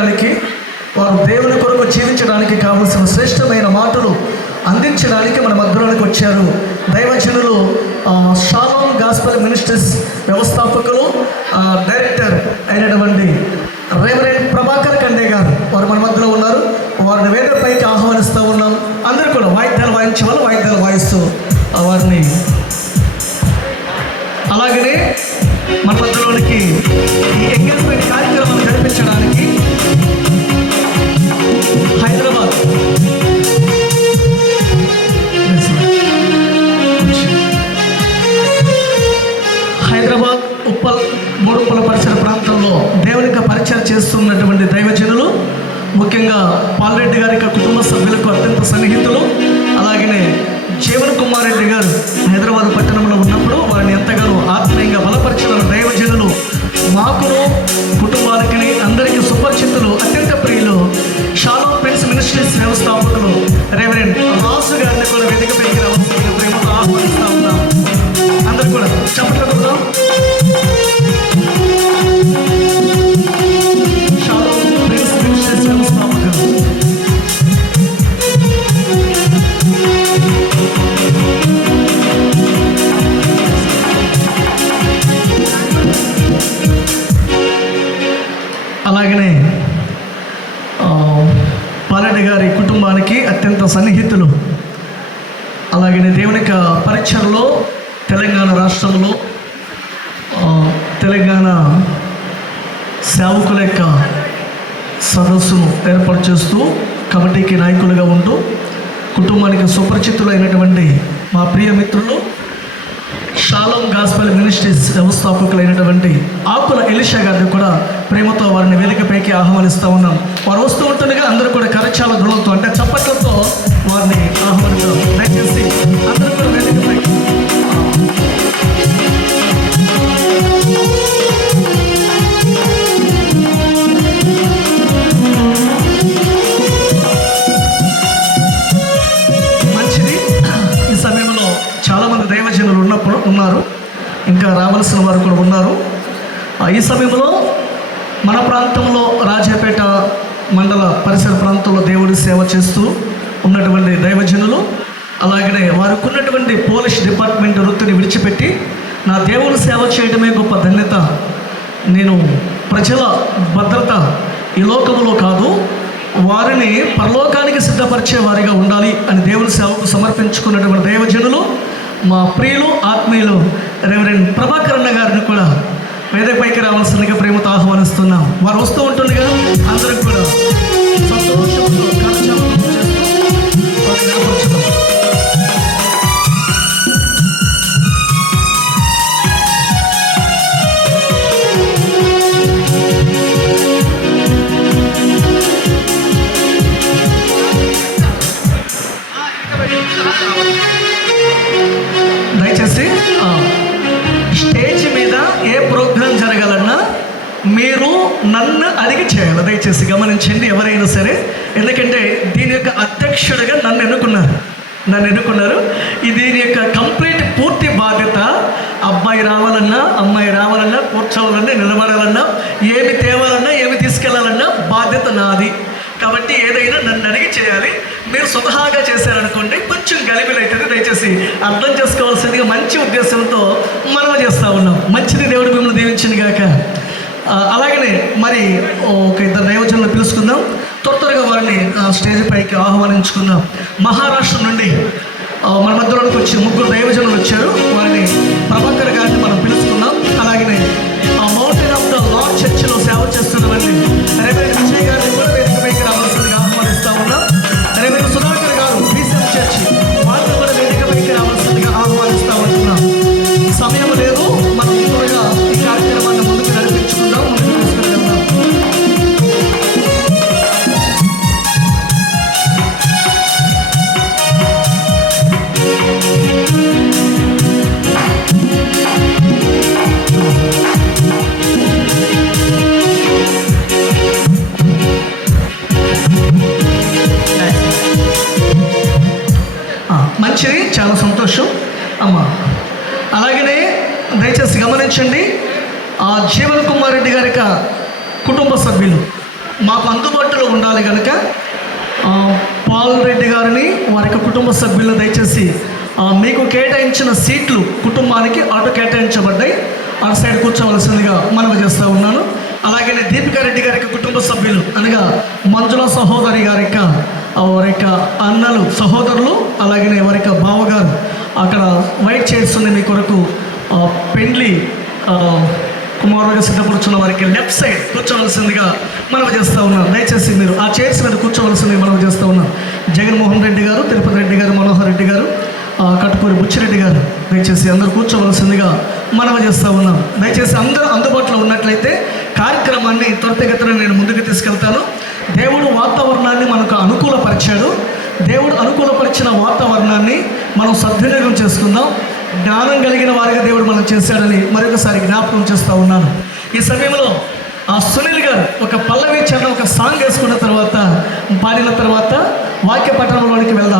ఎదగడానికి వారు దేవుని కొరకు జీవించడానికి కావలసిన శ్రేష్టమైన మాటలు అందించడానికి మన మధ్యలోనికి వచ్చారు. దైవజనులు షాలోమ్ గాస్పల్ మినిస్ట్రీస్ వ్యవస్థాపకులు డైరెక్టర్ అయినటువంటి రేవరెంట్ ప్రభాకర్ కండే గారు వారు మన మధ్యలో ఉన్నారు. వారిని వేదికపైకి ఆహ్వానిస్తూ ఉన్నాం. అందరూ కూడా వాయిద్యాలు వాయించే వాళ్ళు వాయిద్యాలు వాయిస్తూ వారిని చేస్తున్నటువంటి దైవజనులు ముఖ్యంగా పాల్రెడ్డి గారి యొక్క కుటుంబ సభ్యులకు అత్యంత సన్నిహితులు అలాగనే జీవన్ కుమార్ రెడ్డి గారు హైదరాబాద్ పట్టణంలో ఉన్నప్పుడు వారిని ఎంతగానో ఆత్మీయంగా బలపరిచిన దైవజనులు మాకును కుటుంబానికి అందరికీ సుపరిచితులు అత్యంత ప్రియులు షాలో ఫ్రెండ్స్ మినిస్ట్రీస్ వ్యవస్థాపకులు రెవరెండ్ రాసు గారిని కూడా వేదికపైకి రావాల్సిందిగా ప్రేమతో ఆహ్వానిస్తా ఉన్నాం. అందరూ కూడా చప్పట్లు అత్యంత సన్నిహితులు. అలాగనే దేవుని యొక్క పరిచయలో తెలంగాణ రాష్ట్రంలో తెలంగాణ సేవకుల యొక్క సదస్సును ఏర్పాటు చేస్తూ కమిటీకి నాయకులుగా ఉంటూ కుటుంబానికి సుపరిచితులైనటువంటి మా ప్రియ మిత్రులు షాలోమ్ గాస్పల్ మినిస్ట్రీస్ వ్యవస్థాపకులైనటువంటి ఆకుల ఎలిషా గారిని కూడా ప్రేమతో వారిని వేదికపైకి ఆహ్వానిస్తూ ఉన్నాం. వారు వస్తూ ఉంటుండగా అందరూ కూడా కరచాల దృఢంతో అంటే చప్పట్లతో వారిని ఆహ్వానిస్తాం రావాల్సిన వారు కూడా ఉన్నారు. ఈ సమయంలో మన ప్రాంతంలో రాజాపేట మండల పరిసర ప్రాంతంలో దేవుడి సేవ చేస్తూ ఉన్నటువంటి దైవజనులు అలాగనే వారికి ఉన్నటువంటి పోలీస్ డిపార్ట్మెంట్ వృత్తిని విడిచిపెట్టి నా దేవుని సేవ చేయడమే గొప్ప ధన్యత. నేను ప్రజల భద్రత ఈ లోకంలో కాదు వారిని పరలోకానికి సిద్ధపరిచే వారిగా ఉండాలి అని దేవుని సేవకు సమర్పించుకున్నటువంటి దైవజనులు మా ప్రియులు ఆత్మీయులు రెవరెండ్ ప్రభాకర్ అన్న గారిని కూడా వేదికపైకి రావాల్సిందిగా ప్రేమతో ఆహ్వానిస్తున్నాం. వారు వస్తూ ఉంటుండగా అందరికి కూడా సంతోషం. నన్ను అడిగి చేయాలి. దయచేసి గమనించండి ఎవరైనా సరే. ఎందుకంటే దీని యొక్క అధ్యక్షుడిగా నన్ను ఎన్నుకున్నారు. నన్ను ఎన్నుకున్నారు. దీని యొక్క కంప్లీట్ పూర్తి బాధ్యత అబ్బాయి రావాలన్నా అమ్మాయి రావాలన్నా కూర్చోవాలన్నా నిలబడాలన్నా ఏమి తేవాలన్నా ఏమి తీసుకెళ్ళాలన్నా బాధ్యత నాది. కాబట్టి ఏదైనా నన్ను అడిగి చేయాలి. మీరు స్వతహాగా చేశారనుకోండి కొంచెం గలిబిలైతుంది. దయచేసి అర్థం చేసుకోవాల్సిందిగా మంచి ఉద్దేశంతో మనం చేస్తూ ఉన్నాం. మంచిది దేవుడు మిమ్మల్ని దీవించింది గాక. అలాగనే మరి ఒక ఇద్దరు దైవజనులు పిలుచుకుందాం. త్వర త్వరగా వారిని స్టేజ్ పైకి ఆహ్వానించుకుందాం. మహారాష్ట్ర నుండి మన మధ్యలోకి వచ్చి ముగ్గురు దైవజనులు వచ్చారు. వారిని ప్రభాకర్ గారిని మనం పిలుచుకుందాం. అమ్మా. అలాగనే దయచేసి గమనించండి ఆ జీవన్ కుమార్ రెడ్డి గారి యొక్క కుటుంబ సభ్యులు మాకు అందుబాటులో ఉండాలి కనుక పాల్ రెడ్డి గారిని వారి యొక్క కుటుంబ సభ్యులను దయచేసి మీకు కేటాయించిన సీట్లు కుటుంబానికి అటు కేటాయించబడ్డాయి. అటు సైడ్ కూర్చోవలసిందిగా మనవి చేస్తూ ఉన్నాను. అలాగే దీపికా రెడ్డి గారి యొక్క కుటుంబ సభ్యులు అనగా మంజుల సహోదరి గారి యొక్క వారి యొక్క అన్నలు సహోదరులు అలాగే వారి యొక్క బావగారు అక్కడ వైట్ చేస్తున్న మీ కొరకు. పెండ్లి ఆ, సిద్ధపడుచున్న వారికి లెఫ్ట్ సైడ్ కూర్చోవలసిందిగా మనం చేస్తూ ఉన్నాం. దయచేసి మీరు ఆ చైర్స్ మీద కూర్చోవలసింది మనం చేస్తూ ఉన్నాం. జగన్మోహన్ రెడ్డి గారు తిరుపతి రెడ్డి గారు మనోహర్ రెడ్డి గారు కట్టుకూరి బుచ్చిరెడ్డి గారు దయచేసి అందరూ కూర్చోవలసిందిగా మనం చేస్తూ ఉన్నాం. దయచేసి అందరూ అందుబాటులో ఉన్నట్లయితే కార్యక్రమాన్ని త్వరితగతిన నేను ముందుకు తీసుకెళ్తాను. దేవుడు వాతావరణాన్ని మనకు అనుకూలపరిచాడు. దేవుడు అనుకూలపరిచిన వాతావరణాన్ని మనం సద్వినియోగం చేసుకుందాం. జ్ఞానం కలిగిన వారిగా దేవుడు మనం చేశాడని మరొకసారి జ్ఞాపకం చేస్తూ ఉన్నాను. ఈ సమయంలో ఆ సునీల్ గారు ఒక పల్లవి చరణం ఒక సాంగ్ వేసుకున్న తర్వాత పాడిన తర్వాత వాక్య పట్టణంలోనికి వెళ్దాం.